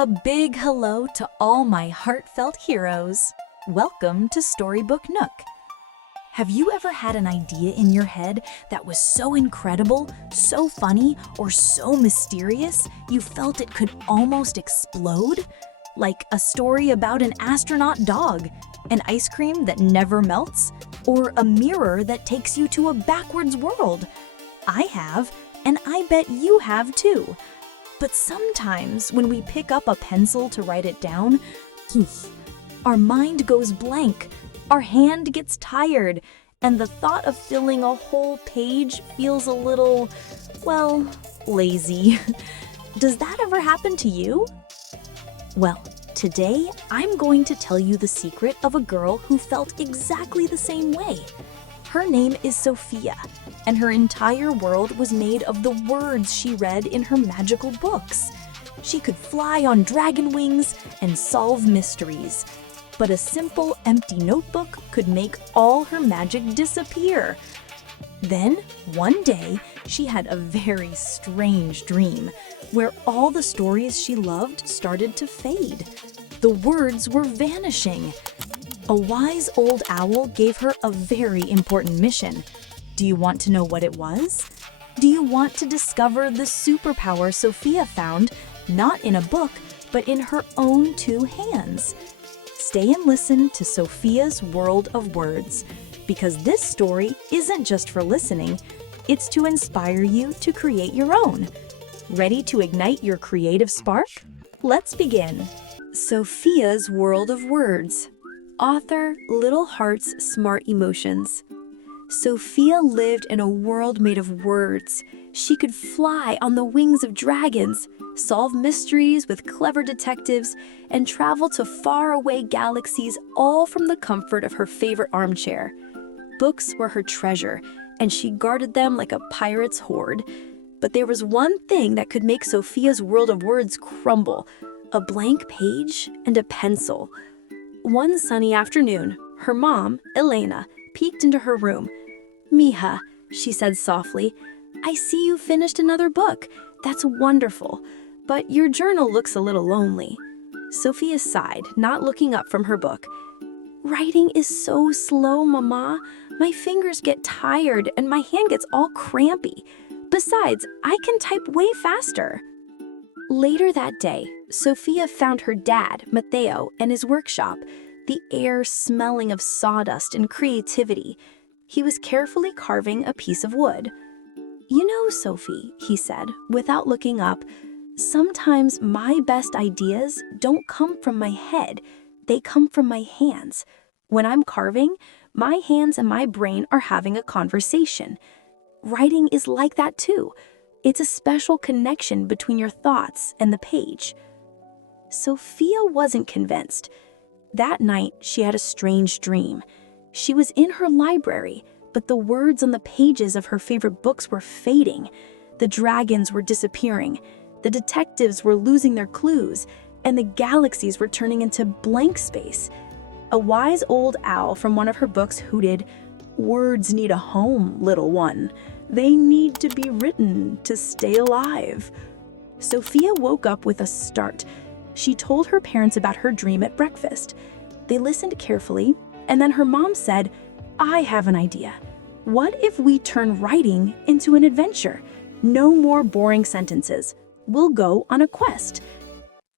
A big hello to all my heartfelt heroes. Welcome to Storybook Nook. Have you ever had an idea in your head that was so incredible, so funny, or so mysterious you felt it could almost explode? Like a story about an astronaut dog, an ice cream that never melts, or a mirror that takes you to a backwards world? I have, and I bet you have too. But sometimes when we pick up a pencil to write it down, our mind goes blank, our hand gets tired, and the thought of filling a whole page feels a little, well, lazy. Does that ever happen to you? Well, today I'm going to tell you the secret of a girl who felt exactly the same way. Her name is Sofia, and her entire world was made of the words she read in her magical books. She could fly on dragon wings and solve mysteries, but a simple, empty notebook could make all her magic disappear. Then, one day, she had a very strange dream, where all the stories she loved started to fade. The words were vanishing. A wise old owl gave her a very important mission. Do you want to know what it was? Do you want to discover the superpower Sofia found, not in a book, but in her own two hands? Stay and listen to Sofia's World of Words, because this story isn't just for listening, it's to inspire you to create your own. Ready to ignite your creative spark? Let's begin. Sofia's World of Words. Author, Little Heart's Smart Emotions. Sofia lived in a world made of words. She could fly on the wings of dragons, solve mysteries with clever detectives, and travel to faraway galaxies, all from the comfort of her favorite armchair. Books were her treasure, and she guarded them like a pirate's hoard. But there was one thing that could make Sofia's world of words crumble: a blank page and a pencil. One sunny afternoon, her mom, Elena, peeked into her room. "Mija," she said softly, "I see you finished another book. That's wonderful. But your journal looks a little lonely." Sofia sighed, not looking up from her book. "Writing is so slow, Mama. My fingers get tired and my hand gets all crampy. Besides, I can type way faster." Later that day, Sofia found her dad, Matteo, in his workshop, the air smelling of sawdust and creativity. He was carefully carving a piece of wood. "You know, Sophie," he said, without looking up, "sometimes my best ideas don't come from my head, they come from my hands. When I'm carving, my hands and my brain are having a conversation. Writing is like that too. It's a special connection between your thoughts and the page." Sofia wasn't convinced. That night, she had a strange dream. She was in her library, but the words on the pages of her favorite books were fading. The dragons were disappearing, the detectives were losing their clues, and the galaxies were turning into blank space. A wise old owl from one of her books hooted, "Words need a home, little one. They need to be written to stay alive." Sofia woke up with a start. She told her parents about her dream at breakfast. They listened carefully, and then her mom said, "I have an idea. What if we turn writing into an adventure? No more boring sentences. We'll go on a quest."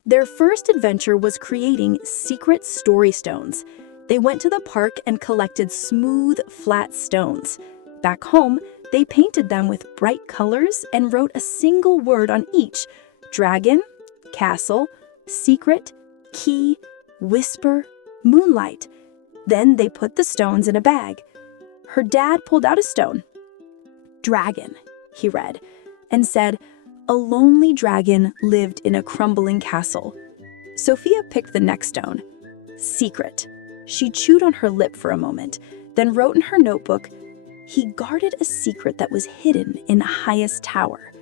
Their first adventure was creating secret story stones. They went to the park and collected smooth, flat stones. Back home, they painted them with bright colors and wrote a single word on each: dragon, castle, secret, key, whisper, moonlight. Then they put the stones in a bag. Her dad pulled out a stone. "Dragon," he read, and said, "A lonely dragon lived in a crumbling castle." Sofia picked the next stone. "Secret." She chewed on her lip for a moment, then wrote in her notebook, "He guarded a secret that was hidden in the highest tower."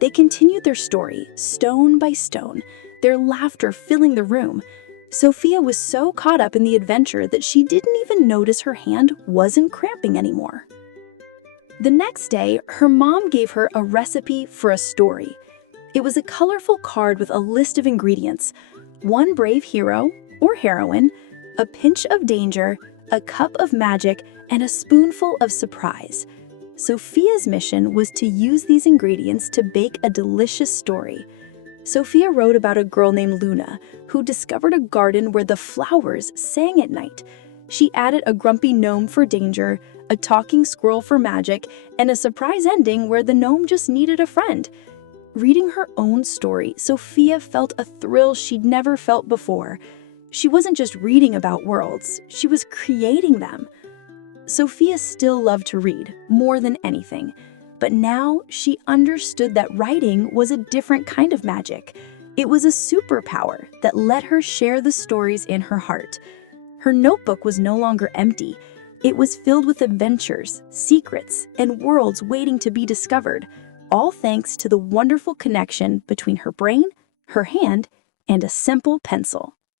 They continued their story, stone by stone, their laughter filling the room. Sofia was so caught up in the adventure that she didn't even notice her hand wasn't cramping anymore. The next day, her mom gave her a recipe for a story. It was a colorful card with a list of ingredients: one brave hero or heroine, a pinch of danger, a cup of magic, and a spoonful of surprise. Sofia's mission was to use these ingredients to bake a delicious story. Sofia wrote about a girl named Luna who discovered a garden where the flowers sang at night. She added a grumpy gnome for danger, a talking squirrel for magic, and a surprise ending where the gnome just needed a friend. Reading her own story, Sofia felt a thrill she'd never felt before. She wasn't just reading about worlds, she was creating them. Sofia still loved to read, more than anything. But now she understood that writing was a different kind of magic. It was a superpower that let her share the stories in her heart. Her notebook was no longer empty. It was filled with adventures, secrets, and worlds waiting to be discovered, all thanks to the wonderful connection between her brain, her hand, and a simple pencil.